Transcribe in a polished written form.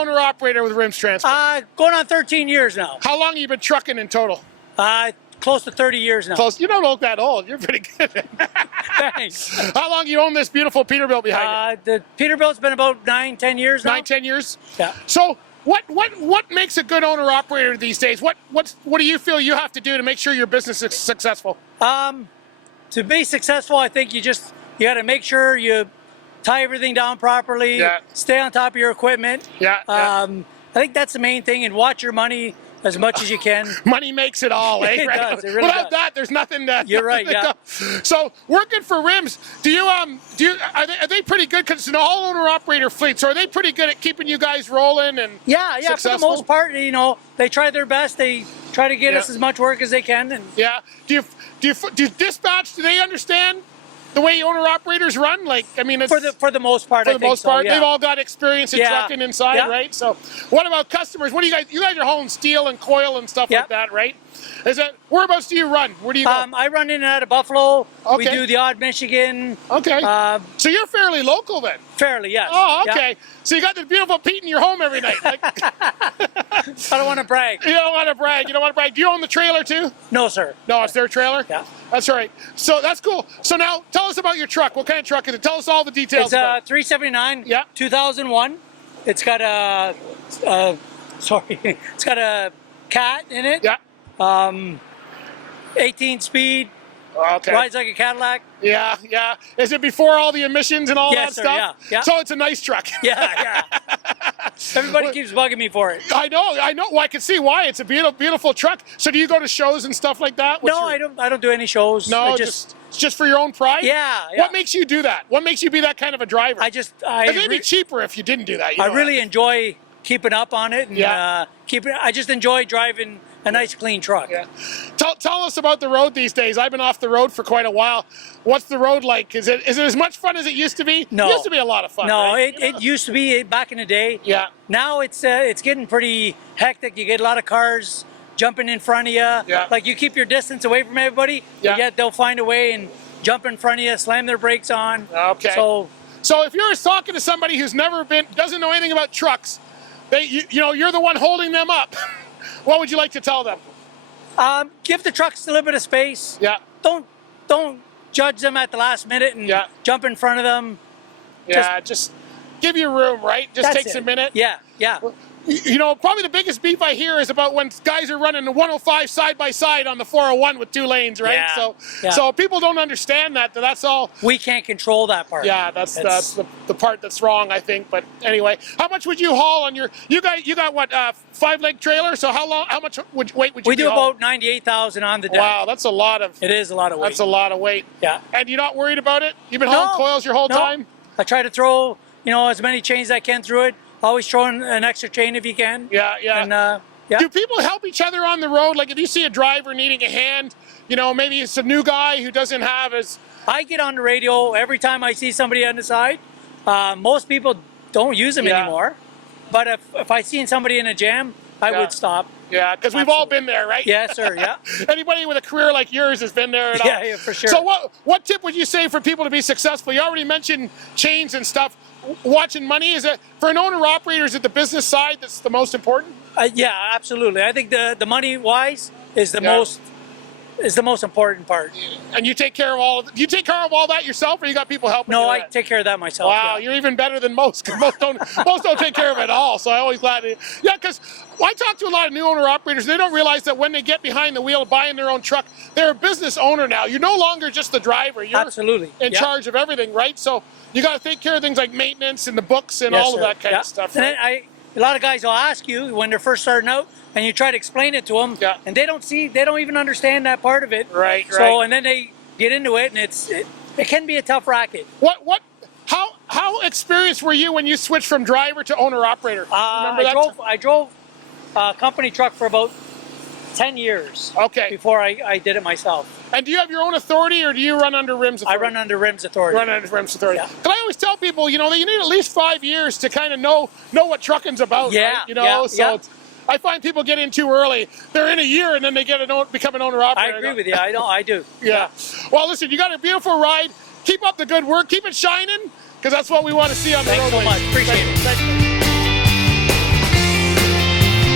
owner-operator with Rims Transport? Going on 13 years now. How long have you been trucking in total? Close to 30 years now. Close. You don't look that old. You're pretty good. Thanks. How long you own this beautiful Peterbilt behind you? The Peterbilt's been about 9-10 years now. 9-10 years? Yeah. So what makes a good owner-operator these days? What do you feel you have to do to make sure your business is successful? To be successful, I think you got to make sure you tie everything down properly, stay on top of your equipment. I think that's the main thing, and watch your money as much as you can. Money makes it all, eh? It does. It really Without does. that, there's nothing to. You're right. Yeah. So working for Rims, are they pretty good? Because it's an all owner-operator fleet, so are they pretty good at keeping you guys rolling and Yeah. For the most part, they try their best. They try to get us as much work as they can. And do dispatch? Do they understand the way owner-operators run? Like, I mean, it's, for the most part, they've all got experience in trucking inside, right? So, what about customers? What do you guys? You guys are hauling steel and coil and stuff like that, right? Whereabouts do you run? Where do you go? I run in and out of Buffalo. Okay. We do the odd Michigan. Okay. So you're fairly local then? Fairly, yes. Oh, okay. So you got this beautiful Pete in your home every night. Like, I don't want to brag. You don't want to brag. Do you own the trailer too? No, sir. No, it's their trailer? Yeah. That's right. So that's cool. So now tell us about your truck. What kind of truck is it? Tell us all the details. It's a 379. 2001. It's got it's got a cat in it. Yeah. 18 speed. Okay. Rides like a Cadillac. Yeah. Is it before all the emissions and all that sir, stuff? Yeah. So it's a nice truck. Yeah. Everybody keeps bugging me for it. I know. Well, I can see why. It's a beautiful truck. So do you go to shows and stuff like that? I don't do any shows. No, it's just for your own pride? Yeah. What makes you do that? What makes you be that kind of a driver? It'd be cheaper if you didn't do that. I really enjoy keeping up on it. And, I just enjoy driving a nice, clean truck. Yeah. Tell us about the road these days. I've been off the road for quite a while. What's the road like? Is it as much fun as it used to be? No. It used to be a lot of fun. No, right? it used to be back in the day. Yeah. Now it's getting pretty hectic. You get a lot of cars jumping in front of you. Yeah. Like you keep your distance away from everybody, yet they'll find a way and jump in front of you, slam their brakes on. Okay. So if you're talking to somebody who's doesn't know anything about trucks, you're the one holding them up. What would you like to tell them? Give the trucks a little bit of space. Yeah. Don't judge them at the last minute and jump in front of them. Yeah, just give you room, right? Just takes a minute. Yeah. Probably the biggest beef I hear is about when guys are running the 105 side by side on the 401 with 2 lanes, right? Yeah. So people don't understand that. That's all. We can't control that part. Yeah, that's the part that's wrong, I think. But anyway, how much would you haul on your? You got what 5-leg trailer? So how much weight would you? We do about 98,000 on the deck. Wow, that's a lot of. It is a lot of weight. That's a lot of weight. Yeah. And you're not worried about it? You've been hauling coils your whole time? I try to throw as many chains as I can through it. Always throw in an extra chain if you can. Yeah. And, Do people help each other on the road? Like if you see a driver needing a hand, maybe it's a new guy who doesn't have his... I get on the radio every time I see somebody on the side. Most people don't use them anymore. But if I seen somebody in a jam, I would stop. Yeah, because we've all been there, right? Yes, sir, yeah. Anybody with a career like yours has been there. Yeah, for sure. So what tip would you say for people to be successful? You already mentioned chains and stuff. Watching money, is it for an owner-operator, is it the business side that's the most important? Yeah, absolutely. I think the money-wise is the most important part. And you take care of all of it. Do you take care of all that yourself, or you got people helping you? No, I take care of that myself. Wow, you're even better than most, because most don't take care of it all. So I always glad to, because I talk to a lot of new owner-operators, they don't realize that when they get behind the wheel buying their own truck, they're a business owner now. You're no longer just the driver. You're in charge of everything, right? So you got to take care of things like maintenance and the books and all of that kind of stuff. Right? And a lot of guys will ask you when they're first starting out, and you try to explain it to them, and they don't even understand that part of it. Right. So and then they get into it, and it can be a tough racket. How experienced were you when you switched from driver to owner-operator? I drove a company truck for about 10 years. Okay. Before I did it myself. And do you have your own authority, or do you run under Rims Authority? I run under Rims Authority. Run under Rims Authority. Yeah. But I always tell people, that you need at least 5 years to kind of know what trucking's about. Yeah. Right? I find people get in too early. They're in a year and then they become an owner-operator. I agree with you. I do. Yeah. Well, listen, you got a beautiful ride. Keep up the good work. Keep it shining, because that's what we want to see on the road. Thanks so much. Appreciate it. Thank you.